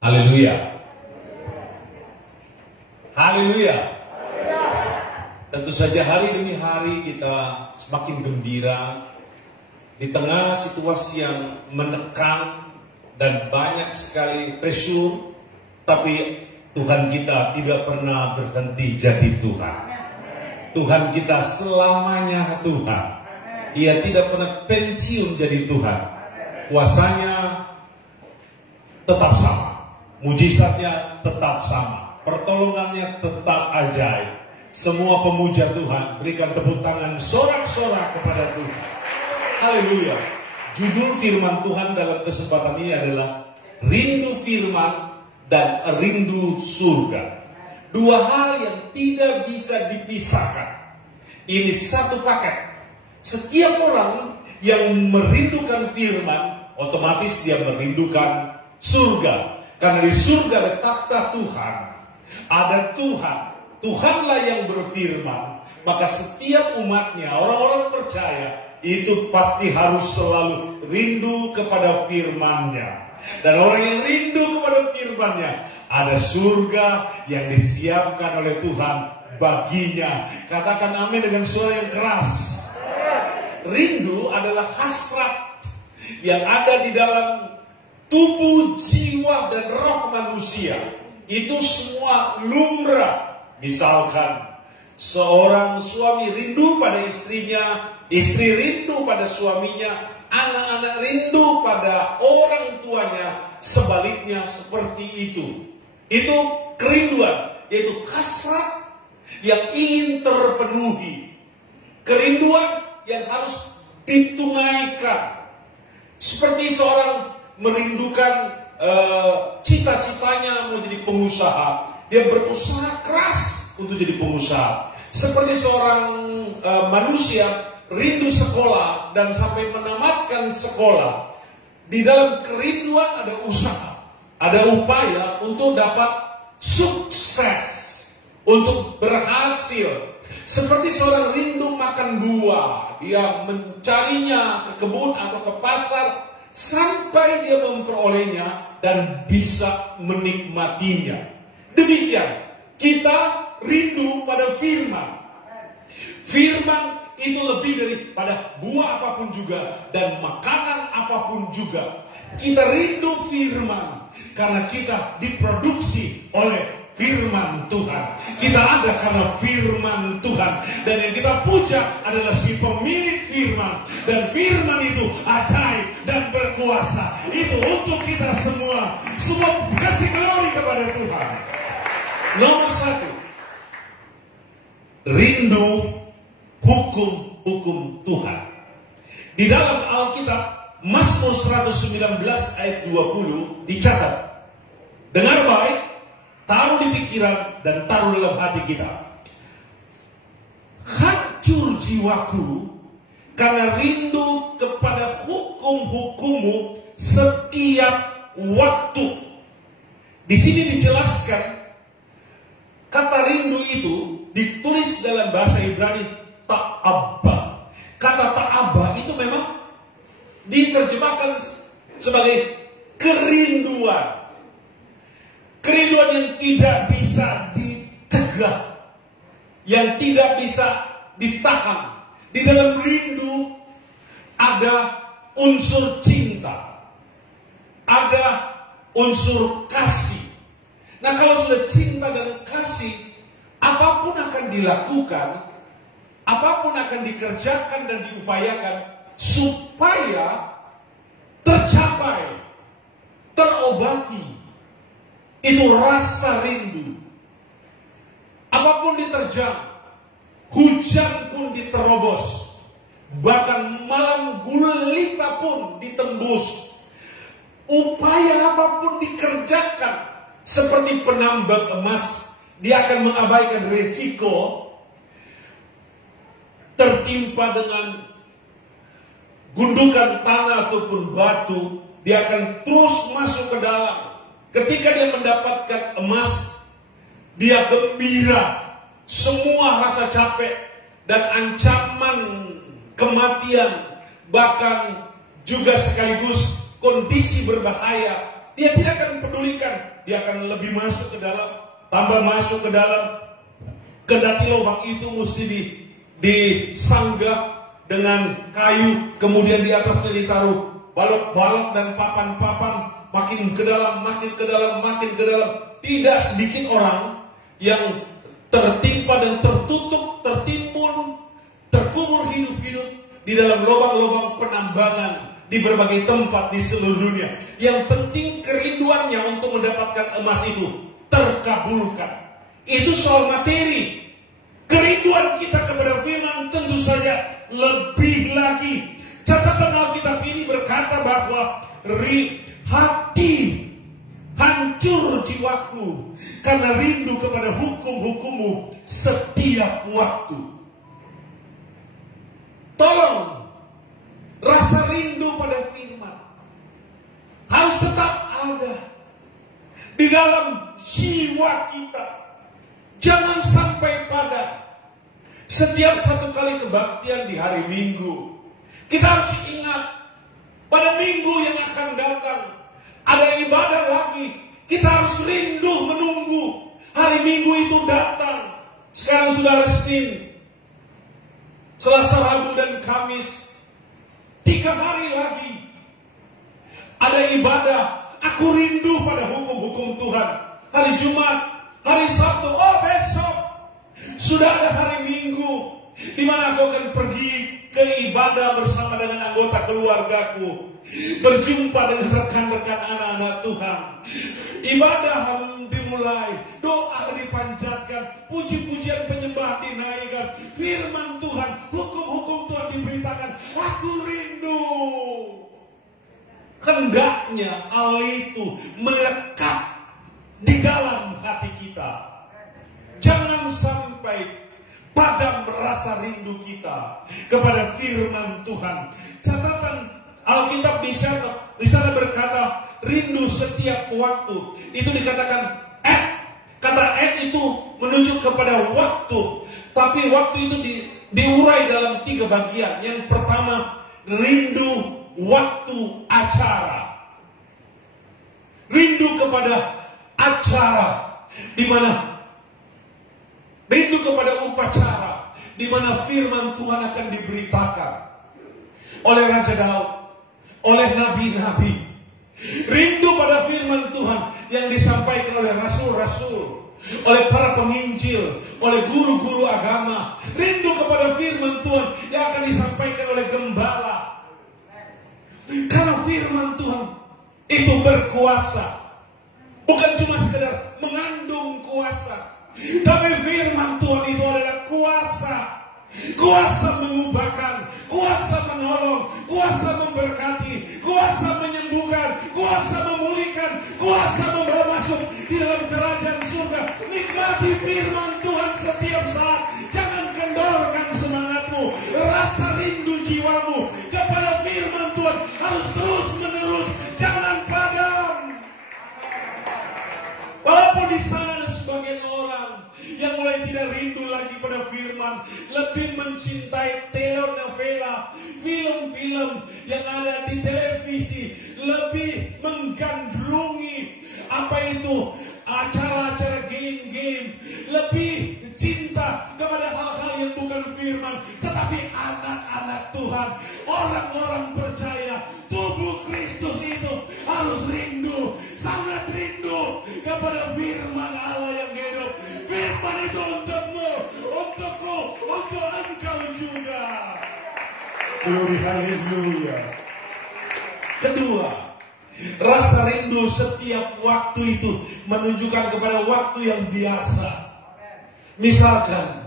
Haleluya. Haleluya. Tentu saja hari demi hari kita semakin gembira di tengah situasi yang menekan dan banyak sekali pressure, tapi Tuhan kita tidak pernah berhenti jadi Tuhan. Tuhan kita selamanya Tuhan. Ia tidak pernah pensiun jadi Tuhan. Kuasanya tetap sama, mujizatnya tetap sama, pertolongannya tetap ajaib. Semua pemuja Tuhan berikan tepuk tangan sorak-sorak kepada Tuhan. Haleluya. Judul firman Tuhan dalam kesempatan ini adalah rindu firman dan rindu surga. Dua hal yang tidak bisa dipisahkan. Ini satu paket. Setiap orang yang merindukan firman, otomatis dia merindukan surga. Karena di surga ada takhta Tuhan. Ada Tuhan. Tuhanlah yang berfirman. Maka setiap umatnya, orang-orang percaya, itu pasti harus selalu rindu kepada firman-Nya. Dan orang yang rindu kepada firman-Nya, ada surga yang disiapkan oleh Tuhan baginya. Katakan amin dengan suara yang keras. Rindu adalah hasrat yang ada di dalam tubuh, jiwa, dan roh manusia. Itu semua lumrah. Misalkan seorang suami rindu pada istrinya, istri rindu pada suaminya, anak-anak rindu pada orang tuanya, sebaliknya seperti itu. Itu kerinduan, yaitu hasrat yang ingin terpenuhi. Kerinduan yang harus ditunaikan. Seperti seorang merindukan cita-citanya mau jadi pengusaha. Dia berusaha keras untuk jadi pengusaha. Seperti seorang manusia rindu sekolah dan sampai menamatkan sekolah. Di dalam kerinduan ada usaha, ada upaya untuk dapat sukses, untuk berhasil. Seperti seorang rindu makan buah, dia mencarinya ke kebun atau ke pasar sampai dia memperolehnya dan bisa menikmatinya. Demikian kita rindu pada firman. Firman itu lebih daripada buah apapun juga dan makanan apapun juga. Kita rindu firman karena kita diproduksi oleh firman Tuhan. Kita ada karena firman Tuhan. Dan yang kita puja adalah si pemilik firman. Dan firman itu ajaib dan berkuasa. Itu untuk kita semua. Semua kasih glory kepada Tuhan. Nomor satu, rindu hukum-hukum Tuhan. Di dalam Alkitab, Mazmur 119 ayat 20 dicatat, dengar baik, taruh di pikiran dan taruh dalam hati kita. Hancur jiwaku karena rindu kepada hukum-hukummu setiap waktu. Di sini dijelaskan kata rindu itu ditulis dalam bahasa Ibrani ta'abba. Kata ta'abba itu memang diterjemahkan sebagai kerinduan. Kerinduan yang tidak bisa dicegah, yang tidak bisa ditahan. Di dalam rindu ada unsur cinta, ada unsur kasih. Nah, kalau sudah cinta dan kasih, apapun akan dilakukan, apapun akan dikerjakan dan diupayakan supaya tercapai, terobati itu rasa rindu. Apapun diterjang, hujan pun diterobos, bahkan malam gulita pun ditembus. Upaya apapun dikerjakan, seperti penambang emas, dia akan mengabaikan resiko tertimpa dengan gundukan tanah ataupun batu. Dia akan terus masuk ke dalam. Ketika dia mendapatkan emas, dia gembira. Semua rasa capek dan ancaman kematian, bahkan juga sekaligus kondisi berbahaya, Dia tidak akan pedulikan. Dia akan lebih masuk ke dalam, tambah masuk ke dalam. Kendati lubang itu mesti disanggah dengan kayu, kemudian di atasnya ditaruh balok-balok dan papan-papan, makin ke dalam, makin ke dalam, makin ke dalam. Tidak sedikit orang yang tertimpa dan tertutup, tertimbun, terkubur hidup-hidup di dalam lubang-lubang penambangan di berbagai tempat di seluruh dunia. Yang penting kerinduannya untuk mendapatkan emas itu terkabulkan. Itu soal materi. Kerinduan kita kepada firman tentu saja lebih lagi. Catatan Alkitab ini berkata bahwa hati hancur jiwaku karena rindu kepada hukum-hukummu setiap waktu. Tolong, rasa rindu pada firman harus tetap ada di dalam jiwa kita. Jangan sampai pada setiap satu kali kebaktian di hari Minggu, kita harus ingat pada minggu yang akan datang ada ibadah lagi. Kita harus rindu menunggu hari Minggu itu datang. Sekarang sudah hari Senin, Selasa, Rabu, dan Kamis. 3 hari lagi ada ibadah. Aku rindu pada hukum-hukum Tuhan. Hari Jumat, hari Sabtu, besok sudah ada hari Minggu di mana aku akan pergi ke ibadah bersama dengan anggota keluargaku, berjumpa dengan rekan-rekan anak-anak Tuhan. Ibadah dimulai, doa dipanjatkan, puji-pujian penyembah dinaikkan, firman Tuhan, hukum-hukum Tuhan diberitakan. Aku rindu. Hendaknya hal itu melekat di dalam hati kita. Jangan sampai padam rasa rindu kita kepada firman Tuhan. Catatan Alkitab di sana berkata rindu setiap waktu. Itu dikatakan kata itu menunjuk kepada waktu. Tapi waktu itu diurai dalam 3 bagian. Yang pertama, rindu waktu acara. Rindu kepada acara, di mana rindu kepada upacara, di mana firman Tuhan akan diberitakan oleh Raja Daud, oleh nabi-nabi. Rindu pada firman Tuhan yang disampaikan oleh rasul-rasul, oleh para penginjil, oleh guru-guru agama. Rindu kepada firman Tuhan yang akan disampaikan oleh gembala. Karena firman Tuhan itu berkuasa. Bukan cuma sekedar mengandung kuasa, tapi firman Tuhan itu adalah kuasa. Kuasa mengubahkan, kuasa menolong, kuasa memberkati, kuasa menyembuhkan, kuasa memulihkan, kuasa membawa masuk di dalam kerajaan surga. Nikmati firman Tuhan setiap saat. Jangan kendorkan semangatmu. Rasa rindu jiwamu kepada firman Tuhan harus terus menerus. Jangan padam. Walaupun di sana ada sebagian orang yang mulai tidak rindu lagi pada firman, lebih mencintai telenovela, film-film yang ada di televisi, lebih menggandrungi acara-acara game-game, lebih cinta kepada hal-hal yang bukan firman. Tetapi anak-anak Tuhan, orang-orang percaya, tubuh Kristus itu harus rindu, sangat rindu kepada firman Allah yang hidup. Firman itu untukmu, untukku, untuk engkau juga. Glory, haleluya. Kedua, rasa rindu setiap waktu itu menunjukkan kepada waktu yang biasa. Misalkan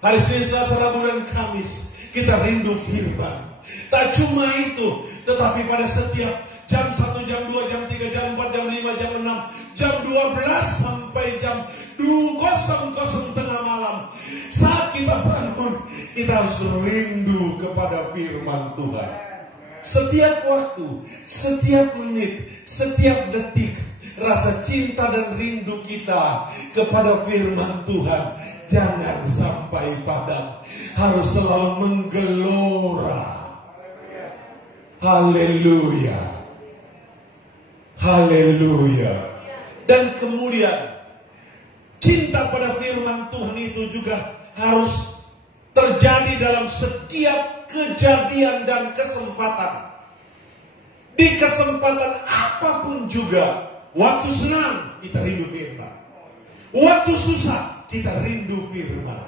hari Senin, Selasa, Rabu, dan Kamis kita rindu firman. Tak cuma itu, tetapi pada setiap jam 1, jam 2, jam 3, jam 4, jam 5, jam 6, jam 12 sampai jam 00 tengah malam, saat kita bangun, kita harus rindu kepada firman Tuhan. Setiap waktu, setiap menit, setiap detik, rasa cinta dan rindu kita kepada firman Tuhan jangan sampai padam. Harus selalu menggelora. Haleluya. Haleluya. Dan kemudian cinta pada firman Tuhan itu juga harus terjadi dalam setiap kejadian dan kesempatan. Di kesempatan apapun juga, waktu senang kita rindu firman, waktu susah kita rindu firman.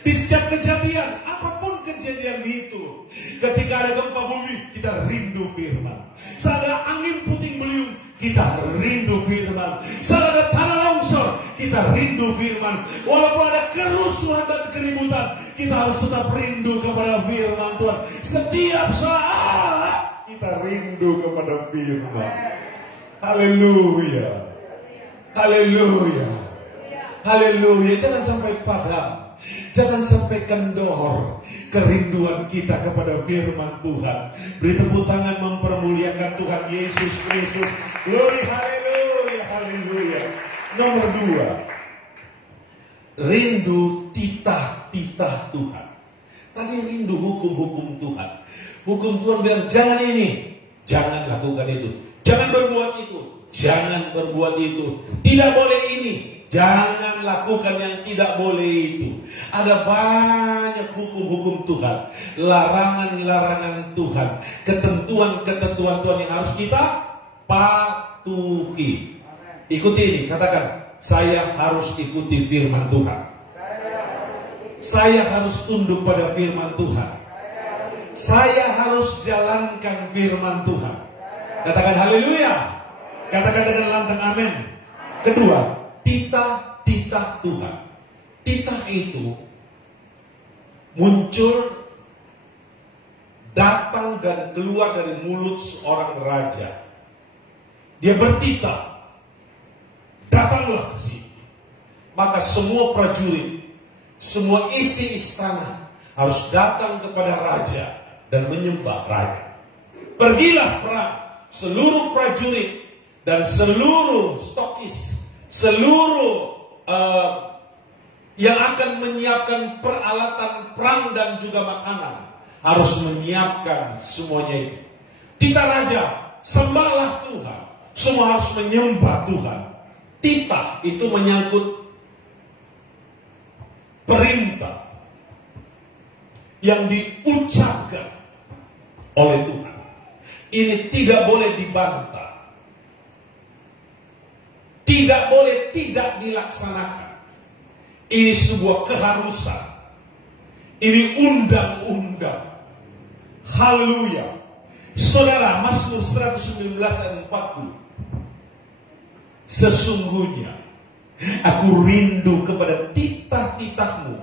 Di setiap kejadian, apapun kejadian itu, ketika ada gempa bumi, kita rindu firman. Saat ada angin puting beliung, kita rindu firman. Saat ada tanah longsor, kita rindu firman. Walaupun ada kerusuhan dan keributan, kita harus tetap rindu kepada firman Tuhan. Setiap saat kita rindu kepada firman. Haleluya. Haleluya. Haleluya. Jangan sampai padam. Jangan sampai kendor kerinduan kita kepada firman Tuhan. Beri tepuk tangan mempermuliakan Tuhan Yesus Kristus. Glory, haleluya, haleluya. Nomor 2, rindu titah-titah Tuhan. Tadi rindu hukum-hukum Tuhan. Hukum Tuhan bilang jangan ini, jangan lakukan itu, jangan berbuat itu, jangan berbuat itu, tidak boleh ini, jangan lakukan yang tidak boleh itu. Ada banyak hukum-hukum Tuhan, larangan-larangan Tuhan, ketentuan-ketentuan Tuhan yang harus kita patuhi. Ikuti ini, katakan, saya harus ikuti firman Tuhan. Saya harus tunduk pada firman Tuhan. Saya harus jalankan firman Tuhan. Katakan haleluya. Katakan dengan lantang amin. Kedua, titah-titah Tuhan. Titah itu muncul, datang dan keluar dari mulut seorang raja. Dia bertitah, datanglah ke sini. Maka semua prajurit, semua isi istana harus datang kepada raja dan menyembah raja. Pergilah perang, seluruh prajurit dan seluruh stokis, seluruh yang akan menyiapkan peralatan perang dan juga makanan harus menyiapkan semuanya itu. Titah raja, sembahlah Tuhan. Semua harus menyembah Tuhan. Titah itu menyangkut perintah yang diucapkan oleh Tuhan. Ini tidak boleh dibantah, tidak boleh tidak dilaksanakan. Ini sebuah keharusan. Ini undang-undang. Haleluya. Saudara, Mazmur 119 ayat 40. Sesungguhnya aku rindu kepada titah-titahmu.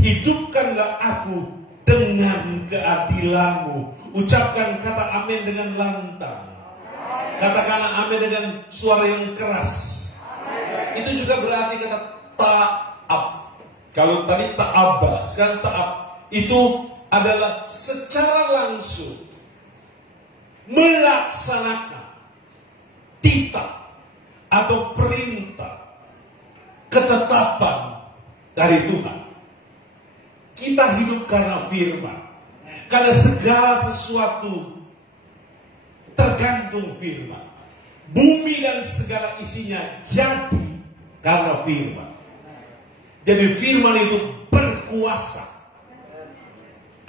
Hidupkanlah aku dengan keadilanmu. Ucapkan kata amin dengan lantang. Katakanlah amin dengan suara yang keras. Itu juga berarti kata ta'ab. Kalau tadi ta'abba, sekarang ta'ab. Itu adalah secara langsung melaksanakan titah atau perintah, ketetapan dari Tuhan. Kita hidup karena firman. Karena segala sesuatu tergantung firman. Bumi dan segala isinya jadi karena firman. Jadi firman itu berkuasa.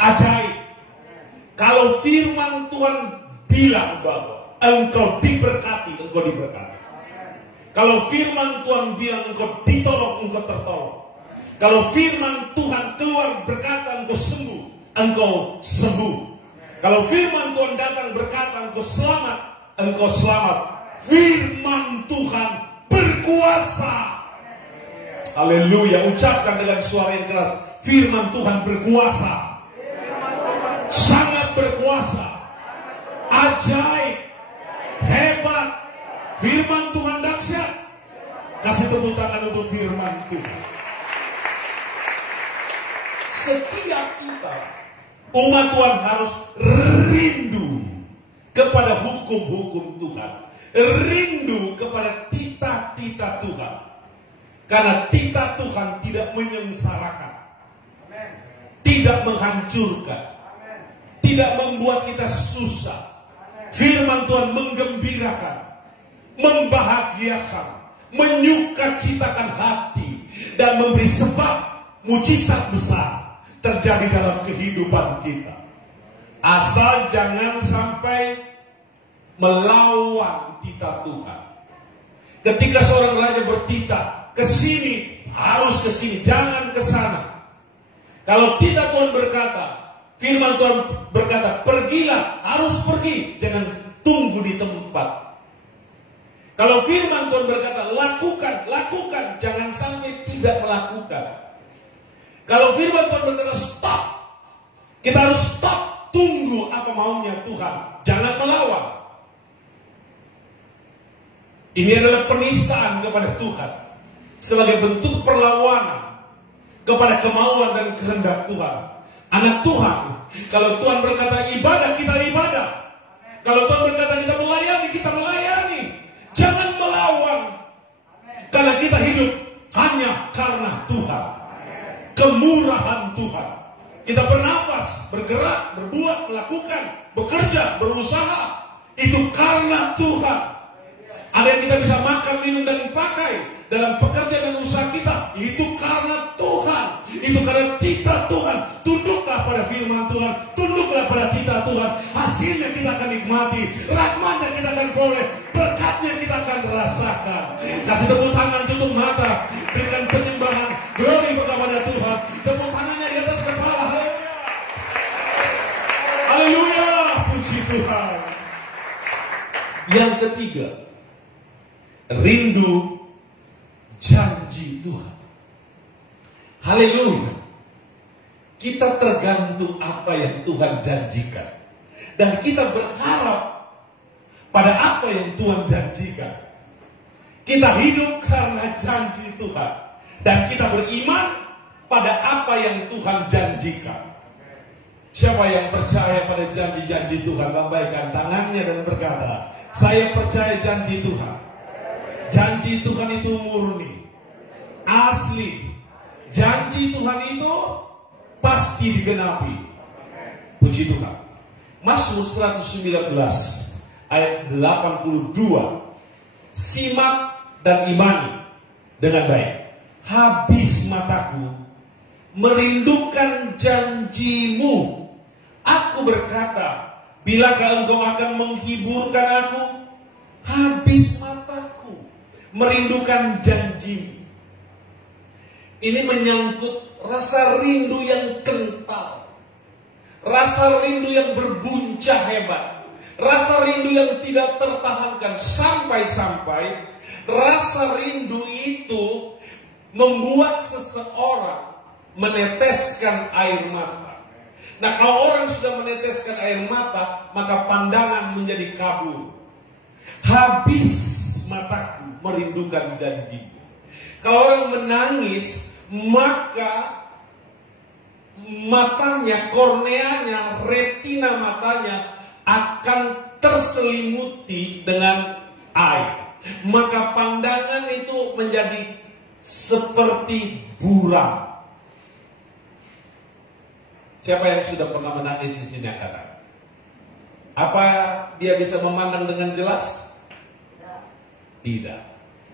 Ajaib. Kalau firman Tuhan bilang bahwa engkau diberkati, engkau diberkati. Kalau firman Tuhan bilang engkau ditolong, engkau tertolong. Kalau firman Tuhan keluar berkata engkau sembuh, engkau sembuh. Kalau firman Tuhan datang berkata engkau selamat, engkau selamat. Firman Tuhan berkuasa. Haleluya. Ucapkan dengan suara yang keras. Firman Tuhan berkuasa. Sangat berkuasa. Ajaib. Hebat. Firman Tuhan dahsyat. Kasih tepuk tangan untuk firman Tuhan. Setiap kita, umat Tuhan, harus rindu kepada hukum-hukum Tuhan. Rindu kepada titah-titah Tuhan. Karena titah Tuhan tidak menyengsarakan, tidak menghancurkan, tidak membuat kita susah. Firman Tuhan menggembirakan. membahagiakan, menyukacitakan hati, dan memberi sebab mujizat besar terjadi dalam kehidupan kita. Asal jangan sampai melawan titah Tuhan. Ketika seorang raja bertitah, ke sini, harus ke sini, jangan ke sana. Kalau titah Tuhan berkata, firman Tuhan berkata, pergilah, harus pergi, jangan tunggu di tempat. Kalau firman Tuhan berkata, lakukan, lakukan, jangan sampai tidak melakukan. Kalau firman Tuhan berkata, stop, kita harus stop, tunggu apa maunya Tuhan, jangan melawan. Ini adalah penistaan kepada Tuhan sebagai bentuk perlawanan kepada kemauan dan kehendak Tuhan. Anak Tuhan, kalau Tuhan berkata ibadah, kita ibadah. Kalau Tuhan berkata kita melayani, kita melayani. Jangan melawan. Karena kita hidup hanya karena Tuhan. Kemurahan Tuhan. Kita bernafas, bergerak, berbuat, melakukan, bekerja, berusaha. Itu karena Tuhan. Ada yang kita bisa makan, minum, dan pakai dalam pekerjaan dan usaha kita, itu karena Tuhan. Itu karena titah Tuhan. Tunduklah pada firman Tuhan, tunduklah pada titah Tuhan. Hasilnya kita akan nikmati, rahmatnya kita akan boleh, berkatnya kita akan rasakan. Kasih tepuk tangan, tutup mata, berikan penyembahan, glory kepada Tuhan. Tepuk tangannya di atas kepala. Haleluya, puji Tuhan. Yang ketiga, rindu janji Tuhan. Haleluya. Kita tergantung apa yang Tuhan janjikan. Dan kita berharap pada apa yang Tuhan janjikan. Kita hidup karena janji Tuhan. Dan kita beriman pada apa yang Tuhan janjikan. Siapa yang percaya pada janji-janji Tuhan, lambaikan tangannya dan berkata, saya percaya janji Tuhan. Janji Tuhan itu murni, asli. Janji Tuhan itu pasti digenapi. Puji Tuhan. Mazmur 119 ayat 82. Simak dan imani dengan baik. Habis mataku merindukan janjimu. Aku berkata, bilakah engkau akan menghiburkan aku? Habis mataku merindukan janji. Ini menyangkut rasa rindu yang kental, rasa rindu yang berbuncah hebat, rasa rindu yang tidak tertahankan, sampai-sampai rasa rindu itu membuat seseorang meneteskan air mata. Nah, kalau orang sudah meneteskan air mata, maka pandangan menjadi kabur. Habis mataku merindukan janji. Kalau orang menangis, maka matanya, korneanya, retina matanya akan terselimuti dengan air. Maka pandangan itu menjadi seperti buram. Siapa yang sudah pernah menangis di sini angkatan? Apa dia bisa memandang dengan jelas? Tidak.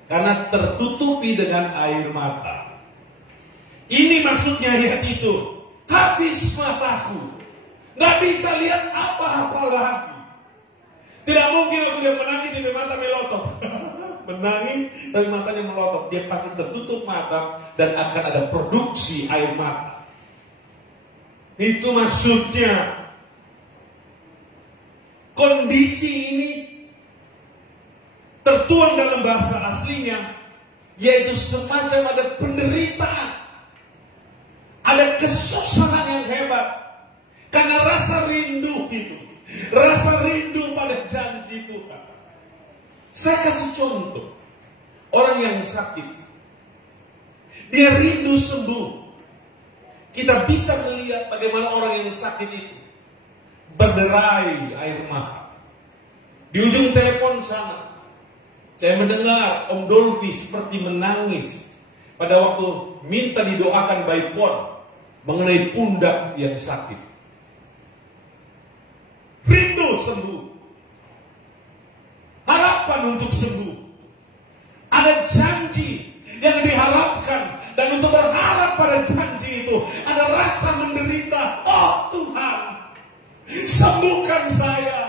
Karena tertutupi dengan air mata. Ini maksudnya ayat itu. Habis mataku. Gak bisa lihat apa-apa lagi. Tidak mungkin kalau dia menangis tapi mata melotot. Menangis tapi matanya melotot. Dia pasti tertutup mata dan akan ada produksi air mata. Itu maksudnya. Kondisi ini tertuang dalam bahasa aslinya, yaitu semacam ada penderitaan, ada kesusahan yang hebat karena rasa rindu itu, rasa rindu pada janji Tuhan. Saya kasih contoh, orang yang sakit, dia rindu sembuh. Kita bisa melihat bagaimana orang yang sakit itu berderai air mata. Di ujung telepon sana, saya mendengar Om Dolvi seperti menangis pada waktu minta didoakan by phone mengenai pundak yang sakit. Rindu sembuh, harapan untuk sembuh. sembuhkan saya,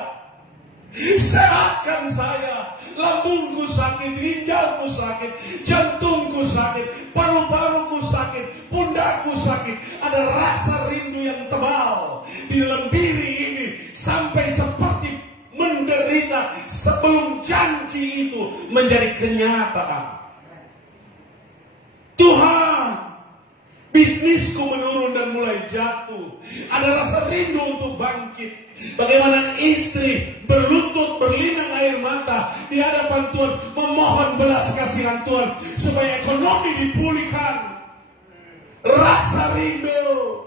sehatkan saya. Lambungku sakit, ginjalku sakit, jantungku sakit, paru-paruku sakit, pundakku sakit. Ada rasa rindu yang tebal di dalam diri ini, sampai seperti menderita sebelum janji itu menjadi kenyataan. Tuhan, bisnisku menurun dan mulai jatuh. Ada rasa rindu untuk bangkit. Bagaimana istri berlutut berlinang air mata di hadapan Tuhan, memohon belas kasihan Tuhan supaya ekonomi dipulihkan. Rasa rindu.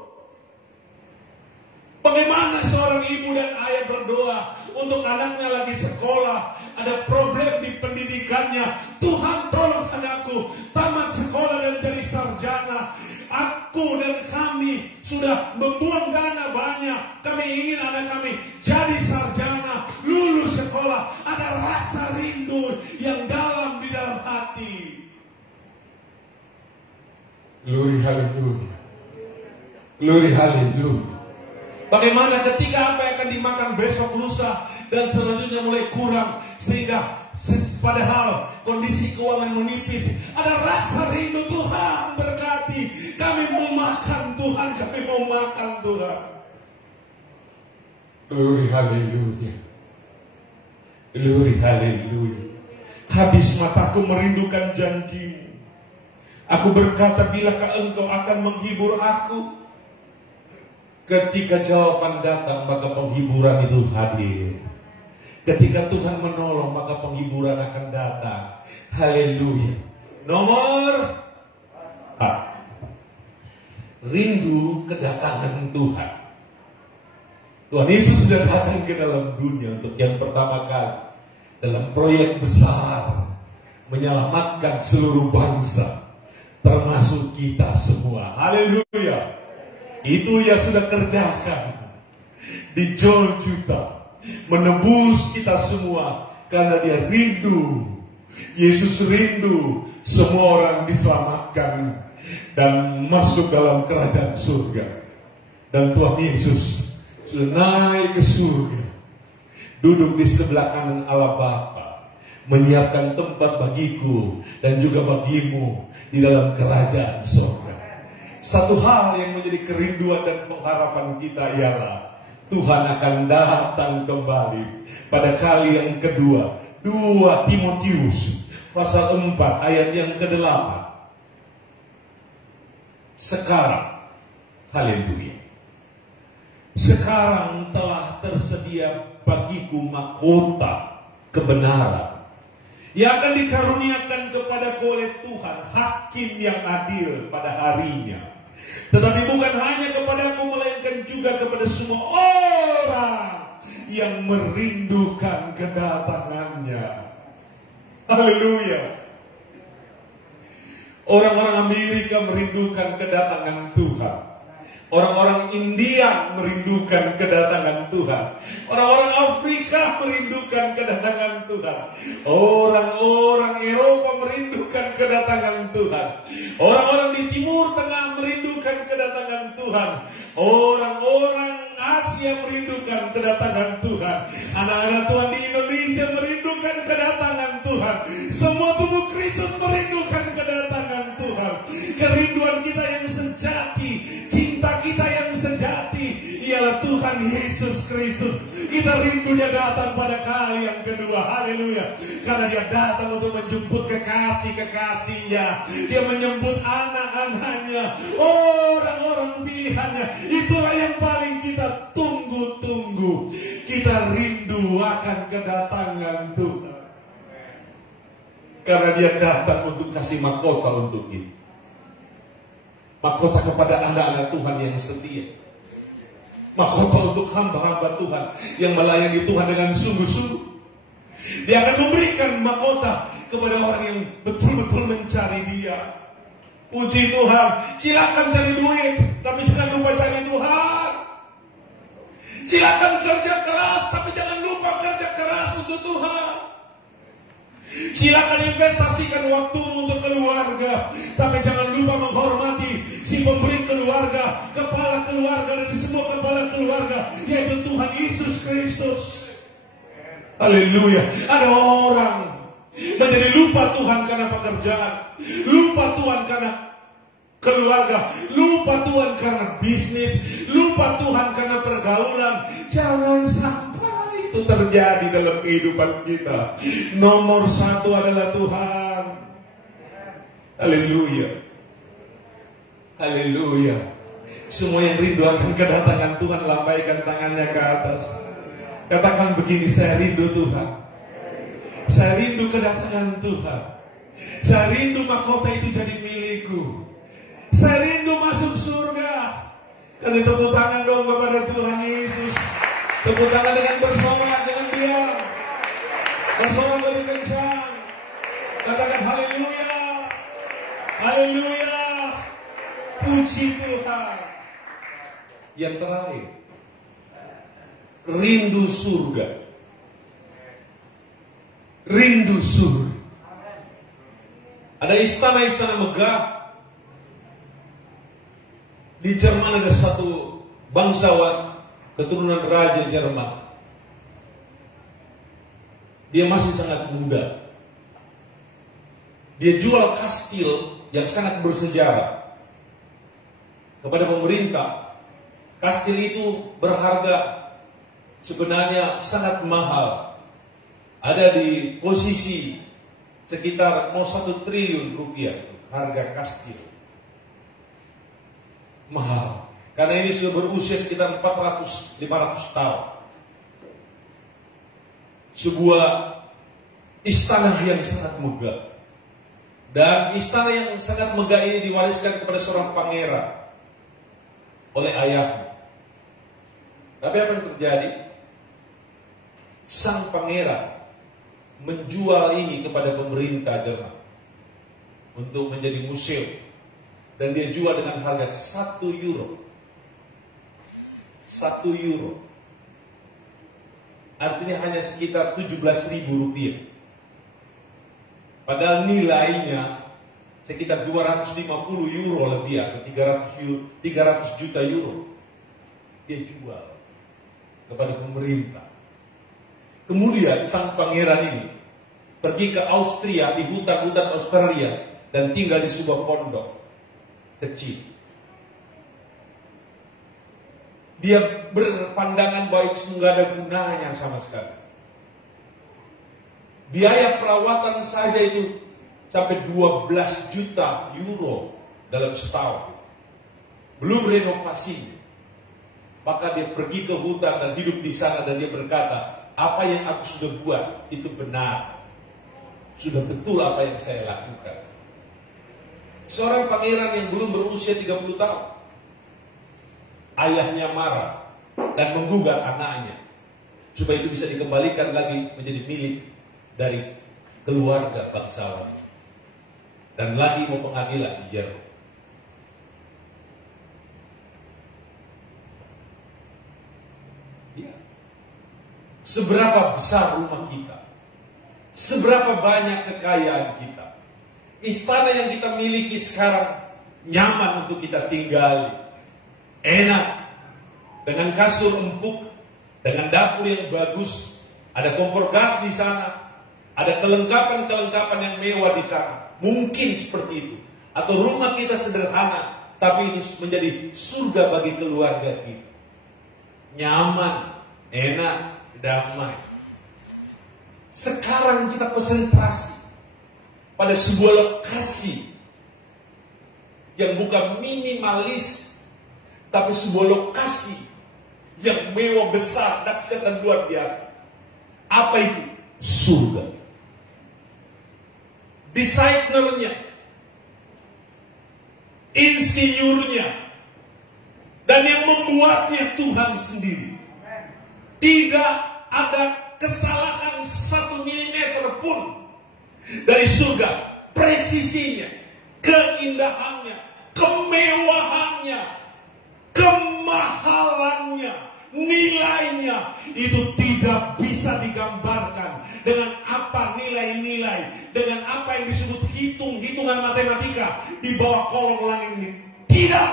Bagaimana seorang ibu dan ayah berdoa untuk anaknya lagi sekolah, ada problem di pendidikannya. Tuhan, tolong anakku tamat sekolah dan jadi sarjana. Aku dan kami sudah membuang dana banyak. Kami ingin anak kami jadi sarjana, lulus sekolah. Ada rasa rindu yang dalam di dalam hati. Glory haleluya. Glory haleluya. Bagaimana ketika apa yang akan dimakan besok lusa dan selanjutnya mulai kurang, sehingga padahal kondisi keuangan menipis, ada rasa rindu. Tuhan berkati, kami mau makan Tuhan, kami mau makan Tuhan. Glory haleluya. Glory haleluya. Habis mataku merindukan janjimu. Aku berkata, bilakah engkau akan menghibur aku? Ketika jawaban datang, maka penghiburan itu hadir. Ketika Tuhan menolong, maka penghiburan akan datang. Haleluya. Nomor 4. Rindu kedatangan Tuhan. Tuhan Yesus sudah datang ke dalam dunia untuk yang pertama kali dalam proyek besar menyelamatkan seluruh bangsa, termasuk kita semua. Haleluya. Itu ia sudah kerjakan di Golgota, menebus kita semua karena dia rindu. Yesus rindu semua orang diselamatkan dan masuk dalam kerajaan surga. Dan Tuhan Yesus sudah naik ke surga, duduk di sebelah kanan Allah Bapa, menyiapkan tempat bagiku dan juga bagimu di dalam kerajaan surga. Satu hal yang menjadi kerinduan dan pengharapan kita ialah Tuhan akan datang kembali pada kali yang kedua. 2 Timotius pasal 4 ayat yang ke-8. Sekarang, haleluya, sekarang telah tersedia bagiku mahkota kebenaran yang akan dikaruniakan kepadaku oleh Tuhan, hakim yang adil pada harinya. Tetapi bukan hanya kepadaku, melainkan juga kepada semua orang yang merindukan kedatangannya. Haleluya. Orang-orang Amerika merindukan kedatangan Tuhan. Orang-orang India merindukan kedatangan Tuhan. Orang-orang Afrika merindukan kedatangan Tuhan. Orang-orang Eropa merindukan kedatangan Tuhan. Orang-orang di Timur Tengah merindukan kedatangan Tuhan. Orang-orang Asia merindukan kedatangan Tuhan. Anak-anak Tuhan di Indonesia merindukan kedatangan Tuhan. Semua tubuh Kristus merindukan kedatangan Tuhan. Kerinduan kita yang sejati, cinta kita yang sejati ialah Tuhan Yesus Kristus. Kita rindunya datang pada kali yang kedua. Haleluya. Karena dia datang untuk menjemput kekasih-kekasihnya. Dia menjemput anak-anaknya, orang-orang pilihannya. Itulah yang paling kita tunggu-tunggu. Kita rindu akan kedatangan Tuhan. Karena dia datang untuk kasih mahkota untuk kita. Mahkota kepada anak-anak Tuhan yang setia. Mahkota untuk hamba-hamba Tuhan yang melayani Tuhan dengan sungguh-sungguh. Dia akan memberikan mahkota kepada orang yang betul-betul mencari dia. Puji Tuhan. Silakan cari duit, tapi jangan lupa cari Tuhan. Silakan kerja keras, tapi jangan lupa kerja keras untuk Tuhan. Silakan investasikan waktu untuk keluarga, tapi jangan lupa menghormati si pemberi keluarga, kepala keluarga, dan semua kepala keluarga, yaitu Tuhan Yesus Yesus Kristus. Haleluya. Ada orang menjadi lupa Tuhan karena pekerjaan, lupa Tuhan karena keluarga, lupa Tuhan karena bisnis, lupa Tuhan karena pergaulan. Jangan sampai itu terjadi dalam kehidupan kita. Nomor satu adalah Tuhan. Haleluya. Haleluya. Semua yang rindu akan kedatangan Tuhan, lambaikan tangannya ke atas. Katakan begini, saya rindu Tuhan. Saya rindu kedatangan Tuhan. Saya rindu mahkota itu jadi milikku. Saya rindu masuk surga. Kasih tepuk tangan dong kepada Tuhan Yesus. Tepuk tangan dengan bersorak dengan Dia. Bersorak lebih kencang. Katakan haleluya. Haleluya. Puji Tuhan. Yang terakhir, rindu surga. Rindu surga. Ada istana-istana megah. Di Jerman ada satu bangsawan keturunan Raja Jerman. Dia masih sangat muda. Dia jual kastil yang sangat bersejarah kepada pemerintah. Kastil itu berharga sebenarnya sangat mahal. Ada di posisi sekitar 1 triliun rupiah harga kastil. Mahal. Karena ini sudah berusia sekitar 400-500 tahun. Sebuah istana yang sangat megah. Dan istana yang sangat megah ini diwariskan kepada seorang pangeran oleh ayahnya. Tapi apa yang terjadi? Sang pangeran menjual ini kepada pemerintah Jerman untuk menjadi museum. Dan dia jual dengan harga 1 euro. 1 euro. Artinya hanya sekitar 17.000 rupiah. Padahal nilainya sekitar 250 euro lebih atau 300 juta euro. Dia jual kepada pemerintah. Kemudian sang pangeran ini pergi ke Austria, di hutan-hutan Australia, dan tinggal di sebuah pondok kecil. Dia berpandangan bahwa itu nggak ada gunanya sama sekali. Biaya perawatan saja itu sampai 12 juta euro dalam setahun. Belum renovasi. Maka dia pergi ke hutan dan hidup di sana, dan dia berkata, apa yang aku sudah buat itu benar. Sudah betul apa yang saya lakukan. Seorang pangeran yang belum berusia 30 tahun. Ayahnya marah dan menggugat anaknya supaya itu bisa dikembalikan lagi menjadi milik dari keluarga bangsawan. Dan lagi mau pengadilan di Jerman. Ya. Seberapa besar rumah kita? Seberapa banyak kekayaan kita? Istana yang kita miliki sekarang nyaman untuk kita tinggali, enak, dengan kasur empuk, dengan dapur yang bagus, ada kompor gas di sana, ada kelengkapan-kelengkapan yang mewah di sana. Mungkin seperti itu. Atau rumah kita sederhana, tapi ini menjadi surga bagi keluarga kita. Nyaman, enak, damai. Sekarang kita konsentrasi pada sebuah lokasi yang bukan minimalis, tapi sebuah lokasi yang mewah, besar, dahsyat, dan luar biasa. Apa itu? Surga. Desainernya, insinyurnya, dan yang membuatnya Tuhan sendiri. Tidak ada kesalahan 1 milimeter pun dari surga. Presisinya, keindahannya, kemewahannya, kemahalannya, nilainya itu tidak bisa digambarkan dengan apa nilai-nilai, dengan apa yang disebut hitungan matematika di bawah kolong langit ini. Tidak.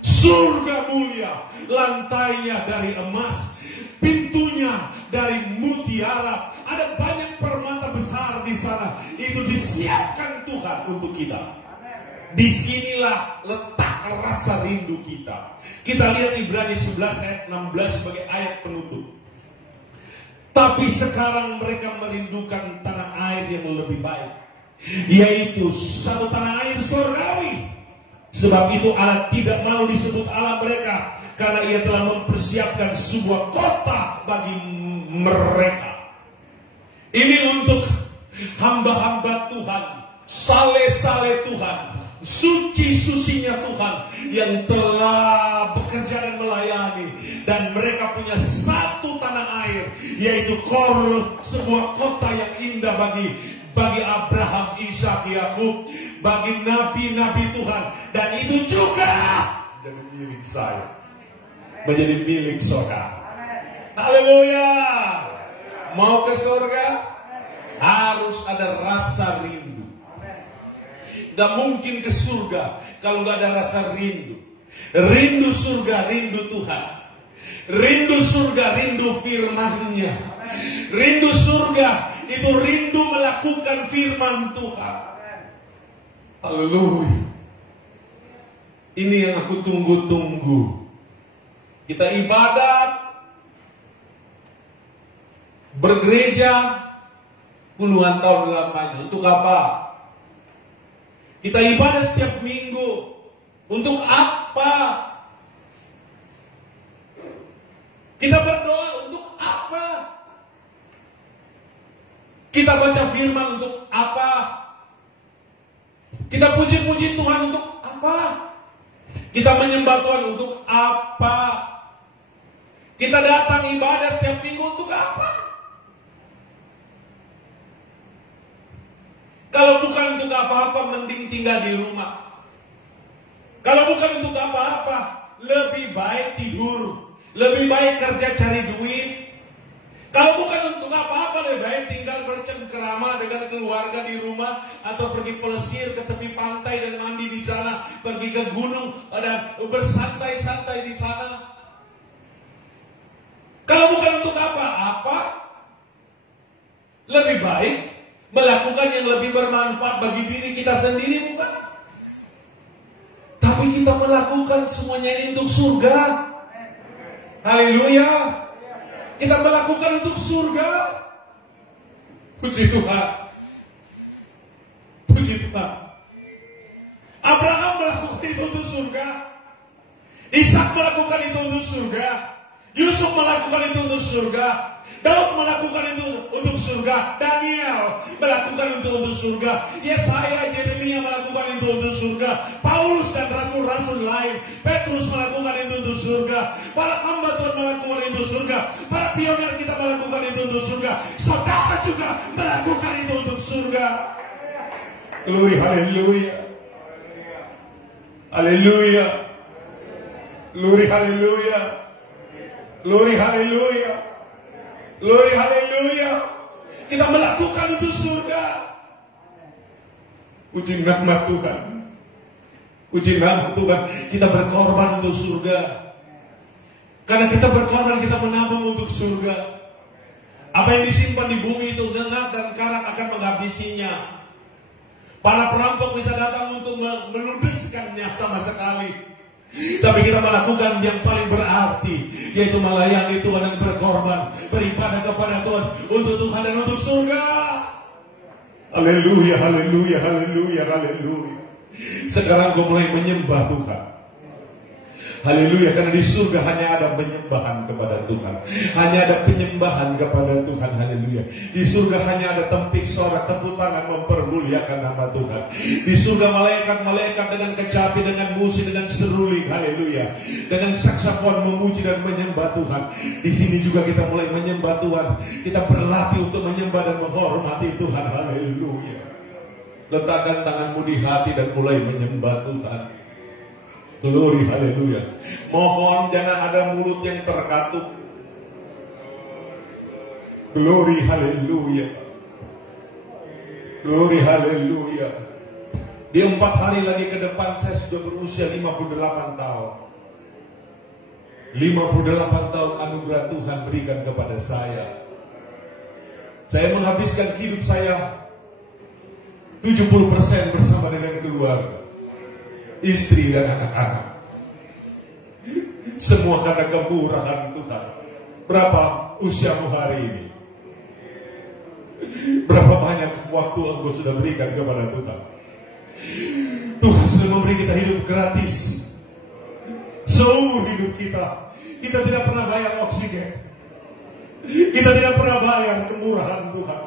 Surga mulia, lantainya dari emas, dari mutiara. Ada banyak permata besar di sana. Itu disiapkan Tuhan untuk kita. Disinilah letak rasa rindu kita. Kita lihat Ibrani 11 ayat 16 sebagai ayat penutup. Tapi sekarang mereka merindukan tanah air yang lebih baik, yaitu satu tanah air surgawi. Sebab itu Allah tidak mau disebut Allah mereka, karena Ia telah mempersiapkan sebuah kota bagi mereka. Ini untuk hamba-hamba Tuhan, saleh-saleh Tuhan, suci-sucinya Tuhan yang telah bekerja dan melayani, dan mereka punya satu tanah air, yaitu sebuah kota yang indah bagi Abraham, Ishak, Yakub, bagi nabi-nabi Tuhan, dan itu juga menjadi milik saya, menjadi milik saudara. Haleluya! Mau ke surga? Harus ada rasa rindu. Gak mungkin ke surga kalau gak ada rasa rindu. Rindu surga, rindu Tuhan. Rindu surga, rindu firman-Nya. Rindu surga itu rindu melakukan firman Tuhan. Haleluya. Ini yang aku tunggu-tunggu. Kita ibadat, bergereja puluhan tahun lamanya. Untuk apa? Kita ibadah setiap minggu. Untuk apa? Kita berdoa untuk apa? Kita baca firman untuk apa? Kita puji-puji Tuhan untuk apa? Kita menyembah Tuhan untuk apa? Kita datang ibadah setiap minggu untuk apa? Kalau bukan untuk apa-apa, mending tinggal di rumah. Kalau bukan untuk apa-apa, lebih baik tidur, lebih baik kerja cari duit. Kalau bukan untuk apa-apa, lebih baik tinggal bercengkerama dengan keluarga di rumah, atau pergi pelesir ke tepi pantai dan mandi di sana, pergi ke gunung dan bersantai-santai di sana. Kalau bukan untuk apa-apa, lebih baik melakukan yang lebih bermanfaat bagi diri kita sendiri, bukan? Tapi kita melakukan semuanya ini untuk surga. Haleluya. Kita melakukan untuk surga. Puji Tuhan. Puji Tuhan. Abraham melakukan itu untuk surga. Ishak melakukan itu untuk surga. Yusuf melakukan itu untuk surga. Daud melakukan itu untuk surga. Daniel melakukan itu untuk surga. Yesaya, Yeremia melakukan itu untuk surga. Paulus dan rasul-rasul lain, Petrus melakukan itu untuk surga. Para hamba Tuhan melakukan itu surga. Para pionir kita melakukan itu untuk surga. Saudara juga melakukan itu untuk surga. Glory, haleluya. Haleluya. Glory, haleluya. Glory, haleluya. Glory, haleluya. Kita melakukan untuk surga. Puji nama Tuhan. Puji nama Tuhan. Kita berkorban untuk surga. Karena kita berkorban, kita menabung untuk surga. Apa yang disimpan di bumi itu ngengat dan karat akan menghabisinya. Para perampok bisa datang untuk meludeskannya sama sekali. Tapi kita melakukan yang paling berarti, yaitu melayani Tuhan dan berkorban, beribadah kepada Tuhan, untuk Tuhan dan untuk surga. Haleluya, haleluya, haleluya, haleluya. Sekarang kau mulai menyembah Tuhan. Haleluya, karena di surga hanya ada penyembahan kepada Tuhan. Hanya ada penyembahan kepada Tuhan. Haleluya. Di surga hanya ada tempik sorak, tepuk tangan mempermuliakan nama Tuhan. Di surga malaikat-malaikat dengan kecapi, dengan musik, dengan seruling. Haleluya. Dengan saksofon memuji dan menyembah Tuhan. Di sini juga kita mulai menyembah Tuhan. Kita berlatih untuk menyembah dan menghormati Tuhan. Haleluya. Letakkan tanganmu di hati dan mulai menyembah Tuhan. Glory, haleluya. Mohon jangan ada mulut yang terkatup. Glory, haleluya. Glory, haleluya. Di 4 hari lagi ke depan saya sudah berusia 58 tahun. 58 tahun anugerah Tuhan berikan kepada saya. Saya menghabiskan hidup saya 70% bersama dengan keluarga, istri dan anak-anak. Semua karena kemurahan Tuhan. Berapa usiamu hari ini? Berapa banyak waktu engkau sudah berikan kepada Tuhan? Tuhan sudah memberi kita hidup gratis. Seumur hidup kita tidak pernah bayar oksigen. Kita tidak pernah bayar kemurahan Tuhan.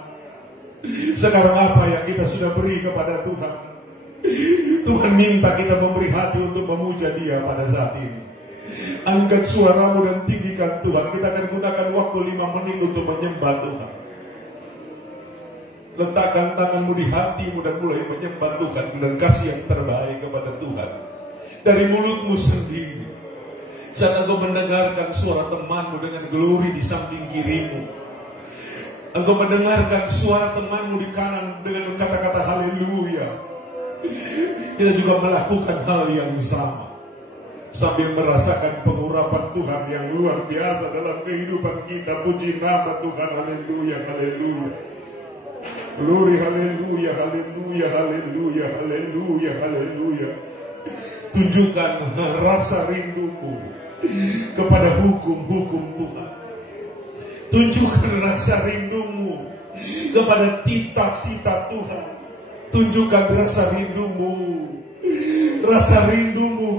Sekarang apa yang kita sudah beri kepada Tuhan? Tuhan minta kita memberi hati untuk memuja Dia pada saat ini. Angkat suaramu dan tinggikan Tuhan. Kita akan gunakan waktu 5 menit untuk menyembah Tuhan. Letakkan tanganmu di hatimu dan mulai menyembah Tuhan dan kasih yang terbaik kepada Tuhan dari mulutmu sendiri. Saat engkau mendengarkan suara temanmu dengan glori di samping kirimu, engkau mendengarkan suara temanmu di kanan dengan kata-kata haleluya, kita juga melakukan hal yang sama sambil merasakan pengurapan Tuhan yang luar biasa dalam kehidupan kita. Puji nama Tuhan, haleluya, haleluya. Glory, haleluya, haleluya, haleluya, haleluya, haleluya. Tunjukkan rasa rindumu kepada hukum-hukum Tuhan. Tunjukkan rasa rindumu kepada titah-titah Tuhan. Tunjukkan rasa rindumu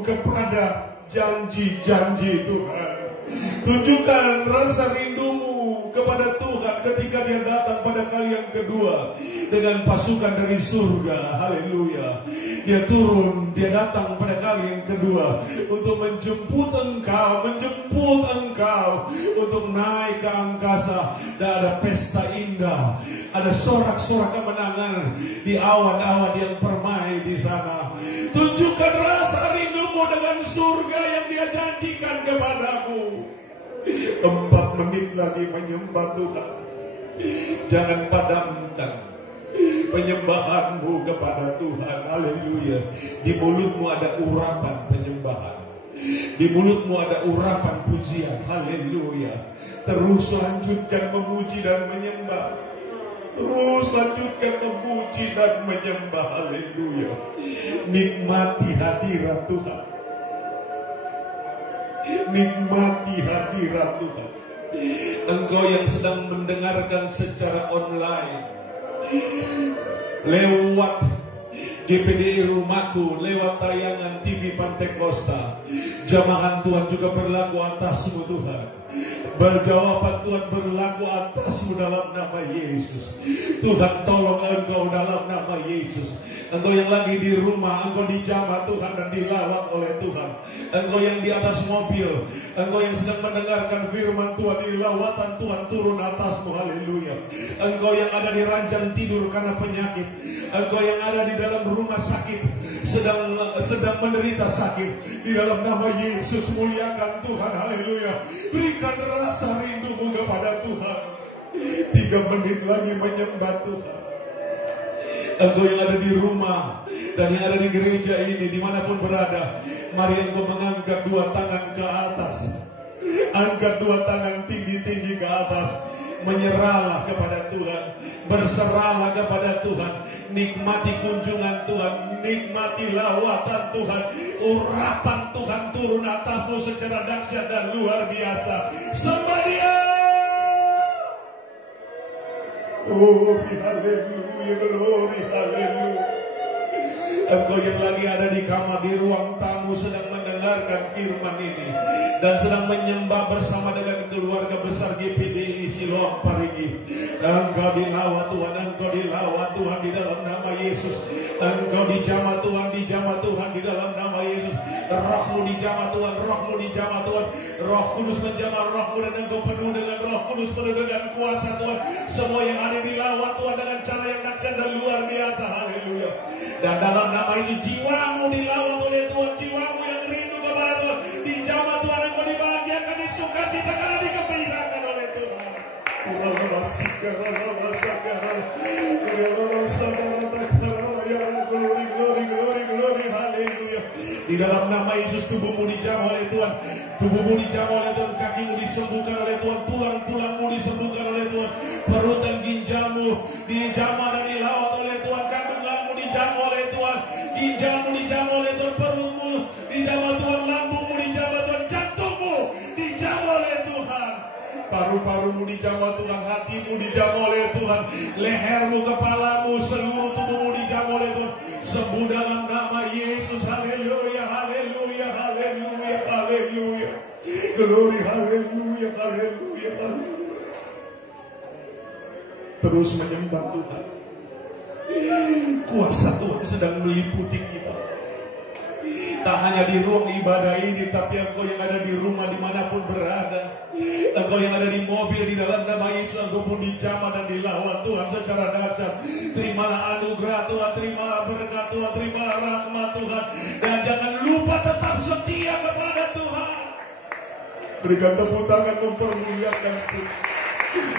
kepada janji-janji Tuhan. Tunjukkan rasa rindumu kepada Tuhan ketika Dia datang pada kali yang kedua dengan pasukan dari surga. Haleluya. Dia turun, Dia datang pada kali yang kedua untuk menjemput engkau untuk naik ke angkasa. Dan ada pesta indah, ada sorak-sorak kemenangan di awan-awan yang permai di sana. Tunjukkan rasa rindumu dengan surga yang Dia janjikan kepadamu. 4 menit lagi menyembah Tuhan. Jangan padamkan penyembahanmu kepada Tuhan. Haleluya. Di mulutmu ada urapan penyembahan, di mulutmu ada urapan pujian. Haleluya. Terus lanjutkan memuji dan menyembah. Terus lanjutkan memuji dan menyembah. Haleluya. Nikmati hadirat Tuhan. Nikmati hadirat Tuhan. Engkau yang sedang mendengarkan secara online, lewat GPDI Rumahku, lewat tayangan TV Pantai Costa, jamahan Tuhan juga berlaku atasmu Tuhan. Berjawaban Tuhan berlaku atasmu dalam nama Yesus. Tuhan tolong engkau dalam nama Yesus. Engkau yang lagi di rumah, engkau dijamah Tuhan dan dilawat oleh Tuhan. Engkau yang di atas mobil, engkau yang sedang mendengarkan firman Tuhan, di lawatan Tuhan turun atasmu. Haleluya. Engkau yang ada di ranjang tidur karena penyakit, engkau yang ada di dalam rumah sakit, sedang menderita sakit, di dalam nama Yesus muliakan Tuhan. Haleluya. Berikan rasa rindumu kepada Tuhan. 3 menit lagi menyembah Tuhan. Engkau yang ada di rumah dan yang ada di gereja ini, dimanapun berada, mari engkau mengangkat 2 tangan ke atas. Angkat 2 tangan tinggi-tinggi ke atas. Menyerahlah kepada Tuhan, berserahlah kepada Tuhan. Nikmati kunjungan Tuhan, nikmati lawatan Tuhan. Urapan Tuhan turun atasmu secara dahsyat dan luar biasa. Sembah Dia. Glory, haleluya, glory, haleluya. Engkau yang lagi ada di kamar, di ruang tamu, sedang mendengarkan firman ini dan sedang menyembah bersama dengan keluarga besar GPDI Siloam Parigi. Engkau dilawat Tuhan, engkau dilawat Tuhan di dalam nama Yesus. Engkau dijamah Tuhan, dijamah Tuhan di dalam nama Yesus. Rohmu dijamah Tuhan, rohmu dijamah Tuhan. Roh Kudus menjamah rohmu dan engkau penuh dengan Roh Kudus, penuh dengan kuasa Tuhan. Semua yang ada dilawat Tuhan dengan cara yang dahsyat dan luar biasa. Haleluya. Dan dalam nama ini jiwamu dilawat oleh Tuhan, jiwamu yang rindu kepada Tuhan dijamah Tuhan, engkau dibahagiakan, disukacita karena dikembirakan oleh Tuhan. Glory, glory, glory, glory, haleluya. Di dalam nama Yesus, tubuhmu dijamah oleh Tuhan. Tubuhmu dijamah oleh Tuhan. Kakimu disembuhkan oleh Tuhan. Tulang-tulangmu disembuhkan oleh Tuhan. Perut dan ginjalmu dijamah dan dilawat oleh Tuhan. Kandunganmu dijamah oleh Tuhan. Ginjalmu dijamah oleh Tuhan. Perutmu dijamah Tuhan. Lambungmu dijamah Tuhan. Jantungmu dijamah oleh Tuhan. Paru-parumu dijamah Tuhan. Hatimu dijamah oleh Tuhan. Lehermu, kepalamu, seluruh tubuhmu dijamah oleh Tuhan. Sembuh dalam nama Yesus. Haleluya, haleluya, haleluya, haleluya. Glory, haleluya, haleluya, haleluya. Terus menyembah Tuhan. Kuasa Tuhan sedang meliputi kita. Tak hanya di ruang ibadah ini, tapi engkau yang ada di rumah dimanapun berada. Engkau yang ada di mobil, di dalam nama Yesus, engkau pun dijamah dan dilawat Tuhan secara dahsyat. Terimalah anugerah Tuhan, terimalah berkat Tuhan, terimalah rahmat Tuhan. Dan jangan lupa tetap setia kepada Tuhan. Berikan tepuk tangan mempermuliakan Tuhan.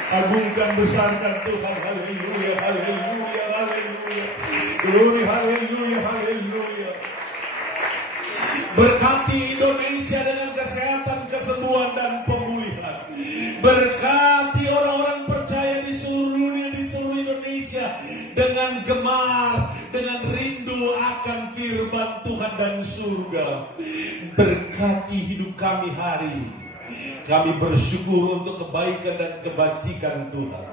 Agungkan, besarkan Tuhan. Haleluya, haleluya, haleluya. Glory, haleluya, haleluya. Berkati Indonesia dengan kesehatan, kesembuhan, dan pemulihan. Berkati orang-orang percaya di seluruh dunia, di seluruh Indonesia, dengan gemar, dengan rindu akan firman Tuhan dan surga. Berkati hidup kami hari ini. Kami bersyukur untuk kebaikan dan kebajikan Tuhan.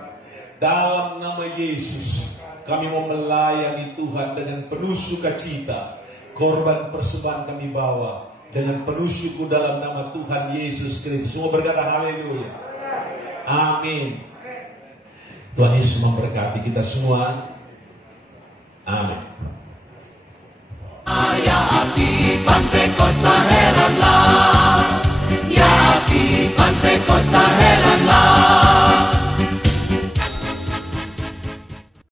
Dalam nama Yesus, kami mau melayani Tuhan dengan penuh sukacita. Korban persembahan kami bawa dengan penuh syukur dalam nama Tuhan Yesus Kristus. Semua berkata haleluya. Amin. Tuhan Yesus memberkati kita semua. Amin.